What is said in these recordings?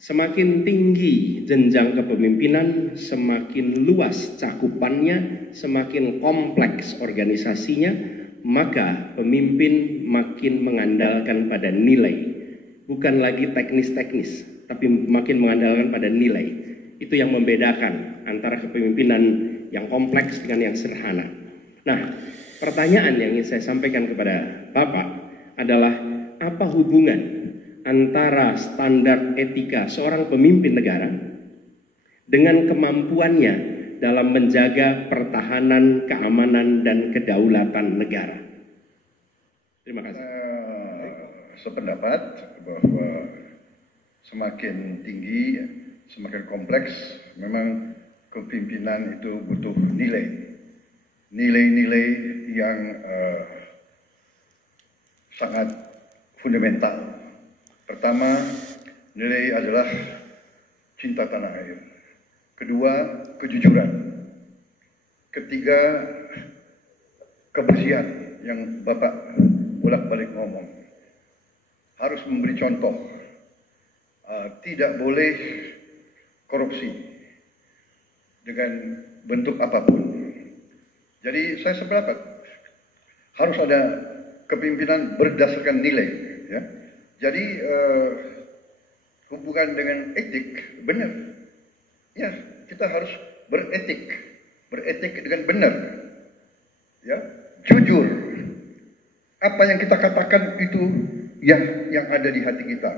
Semakin tinggi jenjang kepemimpinan, semakin luas cakupannya, semakin kompleks organisasinya, maka pemimpin makin mengandalkan pada nilai. Bukan lagi teknis-teknis, tapi makin mengandalkan pada nilai. Itu yang membedakan antara kepemimpinan yang kompleks dengan yang sederhana. Nah, pertanyaan yang ingin saya sampaikan kepada Bapak adalah apa hubungan antara standar etika seorang pemimpin negara dengan kemampuannya dalam menjaga pertahanan, keamanan, dan kedaulatan negara. Terima kasih. Sependapat bahwa semakin tinggi, semakin kompleks, memang kepemimpinan itu butuh nilai. Nilai-nilai yang sangat fundamental. Pertama, nilai adalah cinta tanah air. Kedua, kejujuran. Ketiga, kebersihan yang Bapak bolak-balik ngomong. Harus memberi contoh. Tidak boleh korupsi dengan bentuk apapun. Jadi saya sependapat harus ada kepemimpinan berdasarkan nilai. Ya. Jadi hubungan dengan etik benar. Ya, kita harus beretik dengan benar. Ya, jujur. Apa yang kita katakan itu yang ada di hati kita.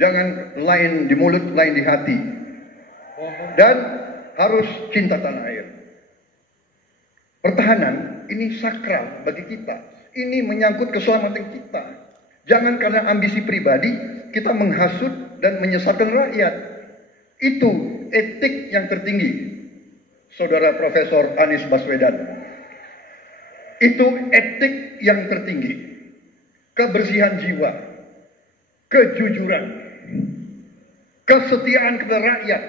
Jangan lain di mulut, lain di hati. Dan harus cinta tanah air. Pertahanan ini sakral bagi kita. Ini menyangkut keselamatan kita. Jangan karena ambisi pribadi kita menghasut dan menyesatkan rakyat. Itu etik yang tertinggi. Saudara Profesor Anies Baswedan. Itu etik yang tertinggi. Kebersihan jiwa. Kejujuran. Kesetiaan kepada rakyat.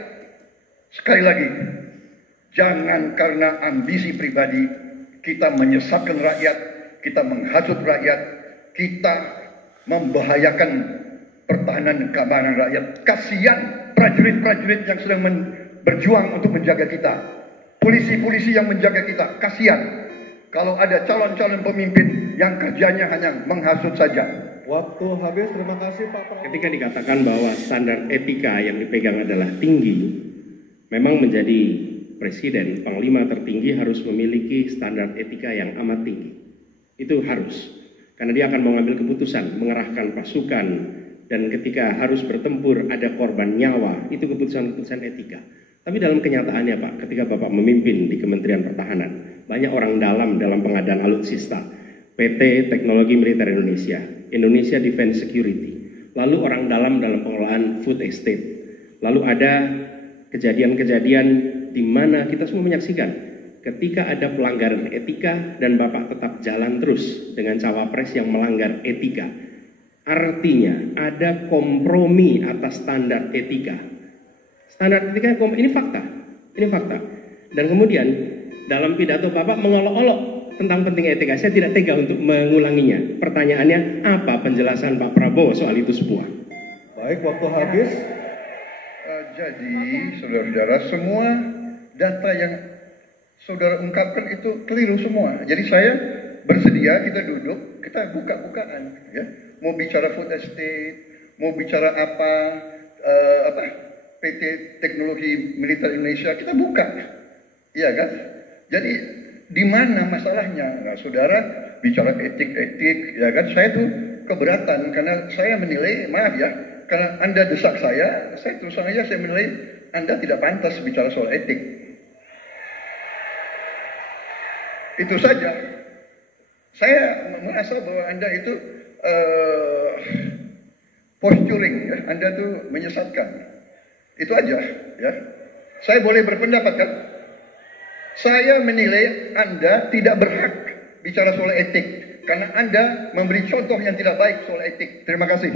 Sekali lagi, jangan karena ambisi pribadi kita menyesatkan rakyat, kita menghasut rakyat, kita membahayakan pertahanan dan keamanan rakyat. Kasihan prajurit-prajurit yang sedang berjuang untuk menjaga kita. Polisi-polisi yang menjaga kita. Kasihan kalau ada calon-calon pemimpin yang kerjanya hanya menghasut saja. Waktu habis, terima kasih Pak Prabowo. Ketika dikatakan bahwa standar etika yang dipegang adalah tinggi, memang menjadi presiden, panglima tertinggi harus memiliki standar etika yang amat tinggi. Itu harus. Karena dia akan mengambil keputusan, mengerahkan pasukan, dan ketika harus bertempur ada korban nyawa, itu keputusan-keputusan etika. Tapi dalam kenyataannya Pak, ketika Bapak memimpin di Kementerian Pertahanan, banyak orang dalam pengadaan alutsista, PT Teknologi Militer Indonesia, Indonesia Defense Security, lalu orang dalam pengelolaan food estate, lalu ada kejadian-kejadian di mana kita semua menyaksikan ketika ada pelanggaran etika dan Bapak tetap jalan terus dengan cawapres yang melanggar etika. Artinya ada kompromi atas standar etika. Standar etika ini fakta. Ini fakta. Dan kemudian dalam pidato Bapak mengolok-olok tentang pentingnya etika. Saya tidak tega untuk mengulanginya. Pertanyaannya, apa penjelasan Pak Prabowo soal itu semua? Baik, waktu habis. Jadi, saudara-saudara, semua data yang saudara ungkapkan itu keliru semua. Jadi saya bersedia kita duduk, kita buka-bukaan, ya. Mau bicara food estate, mau bicara apa PT Teknologi Militer Indonesia, kita buka, iya kan? Jadi di mana masalahnya? Nah, saudara bicara etik, ya kan? Saya tuh keberatan karena saya menilai, maaf ya, karena Anda desak saya terus terang aja saya menilai Anda tidak pantas bicara soal etik. Itu saja. Saya merasa bahwa Anda itu posturing, ya. Anda tuh menyesatkan. Itu aja, ya. Saya boleh berpendapat kan? Saya menilai Anda tidak berhak bicara soal etik karena Anda memberi contoh yang tidak baik soal etik. Terima kasih.